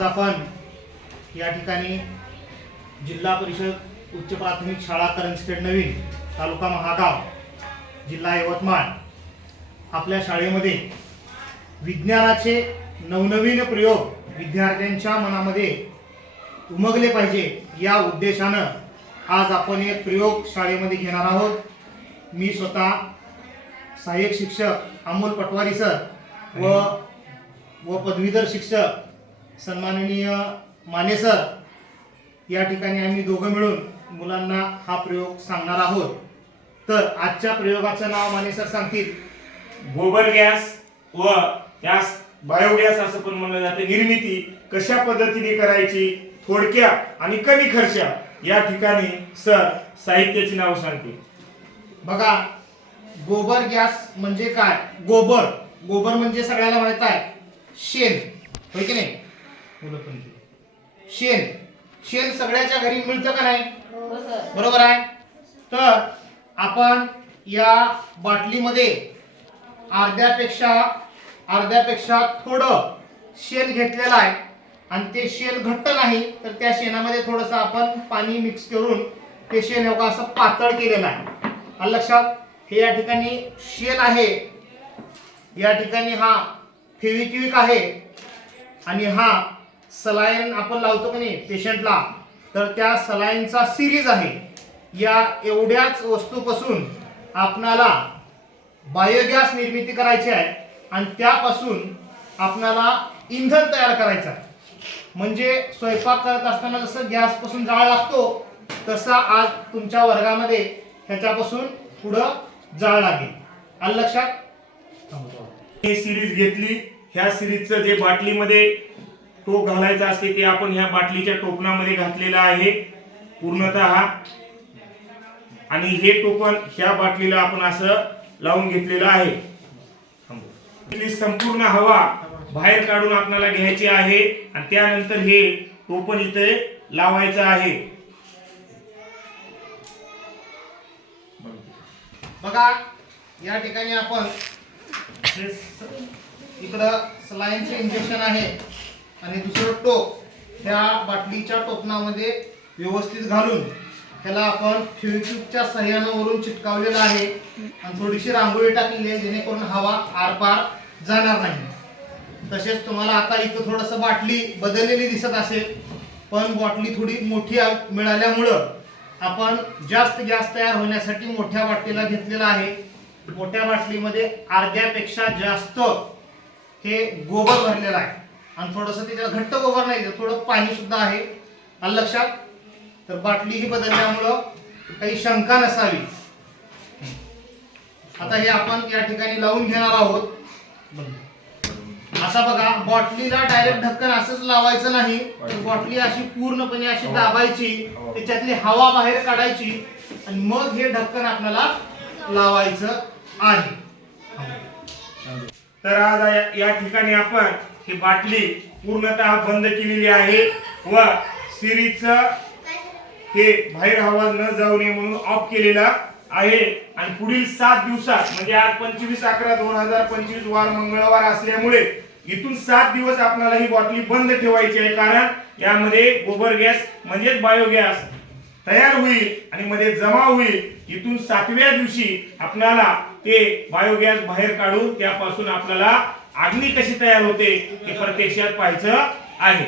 आपण या ठिकाणी जिल्हा परिषद उच्च प्राथमिक शाळा करंजखेड नवीन तालुका महागाव जिल्हा यवतमाळ आपल्या शाळेमध्ये विज्ञानाचे नवनवीन प्रयोग विद्यार्थ्यांच्या मनामध्ये उमगले पाहिजे या उद्देशाने आज आपण एक प्रयोग शाळेमध्ये घेणार आहोत। मी स्वतः सहाय्यक शिक्षक अमोल पटवारी सर व पदवीधर शिक्षक सन्माननीय माने सर या ठिकाणी आम्ही दोघं मिळून मुलांना हा प्रयोग सांगणार आहोत। तर आजच्या प्रयोगाचं नाव माने सर सांगतील। गोबर गॅस व गॅस बायोगॅस असं पण म्हणलं जाते निर्मिती कशा पद्धतीने करायची थोडक्या आणि कमी खर्चा या ठिकाणी सर साहित्याची नाव सांगतील। बघा, गोबर गॅस म्हणजे काय? गोबर म्हणजे सगळ्याला माहित आहे शेण, होय की नाही? शेण सगळ्याच्या घरी मिळतं का नाही? बरोबर आहे। तर आपण या बाटलीमध्ये अर्ध्यापेक्षा थोडं शेण घेतलेलं आहे आणि ते शेण घट्ट नाही तर त्या शेणामध्ये थोडंसं आपण पाणी मिक्स करून ते शेण असं पातळ केलेलं आहे। आलं लक्षात? हे या ठिकाणी शेण आहे, या ठिकाणी हा फेविक्विक आहे आणि हा सलाईन आपण लावतो की नाही पेशंटला, तर त्या सलाईनचा सिरीज आहे। या एवढ्याच वस्तूपासून आपणाला बायोगॅस निर्मिती करायची आहे आणि त्यापासून आपणाला इंधन तयार करायचं आहे। म्हणजे स्वयंपाक करत असताना जसं गॅस पासून जाळ लागतो तसा आज तुमच्या वर्गामध्ये ह्याच्यापासून पुढं जाळ लागेल। आलं लक्षात? ही सिरीज घेतली, ह्या सिरीजचं जे बाटलीमध्ये टोप घालायचं असते ते आपण ह्या बाटलीच्या टोपणामध्ये घातलेलं आहे पूर्णतः आणि हे टोपण ह्या बाटलीला आपण असं लावून घेतलेलं आहे। ही संपूर्ण हवा बाहेर काढून आपल्याला घ्यायची आहे आणि त्यानंतर हे टोपण इथे लावायचं आहे। बघा, या ठिकाणी आपण इकडं सलाईनचे इंजेक्शन आहे आणि दुसरं टोप त्या बाटलीच्या टोपणामध्ये व्यवस्थित घालून त्याला आपण फेविक्विकच्या सहाय्याने वरून चिटकावलेलं आहे आणि थोडीशी रांगोळी टाकलेली आहे जेणेकरून हवा आरपार जाणार नाही। तसेच तुम्हाला आता इथं थोडंसं बाटली बदललेली दिसत असेल, पण बाटली थोडी मोठी मिळाल्यामुळं आपण जास्त गॅस तयार होण्यासाठी मोठ्या बाटलीला घेतलेला आहे। मोठ्या बाटलीमध्ये अर्ध्यापेक्षा जास्त हे गोबर भरलेलं आहे आणि थोडंसं त्याच्यात घट्ट गोबर नाही, थोडं पाणी सुद्धा आहे। आलं लक्षात? तर बाटली ही बदलल्यामुळं काही शंका नसावी। आता हे आपण या ठिकाणी लावून घेणार आहोत। आता बघा, बॉटलीला डायरेक्ट ढक्कन असंच लावायचं नाही, तर बॉटली अशी पूर्णपणे अशी दाबायची, त्याच्यातली हवा बाहेर काढायची आणि मग हे ढक्कन आपल्याला लावायचं आहे। तर आज या ठिकाणी आपण ही बाटली पूर्णतः बंद केलेली आहे व सिरीजचं हे बाहेर हवा न जाऊ नये म्हणून ऑफ केलेला आहे आणि पुढील 7 दिवसात म्हणजे आज 25/11/2025 वार मंगळवार असल्यामुळे इथून 7 दिवस आपल्याला ही बाटली बंद ठेवायची आहे, कारण यामध्ये गोबर गॅस म्हणजेच बायोगॅस तयार होईल आणि मध्ये जमा होईल। इथून 7व्या दिवशी आपल्याला ते बायोगॅस बाहेर काढून त्यापासून आपल्याला अग्नी कशी तयार होते हे प्रत्यक्षात पाहायचं आहे।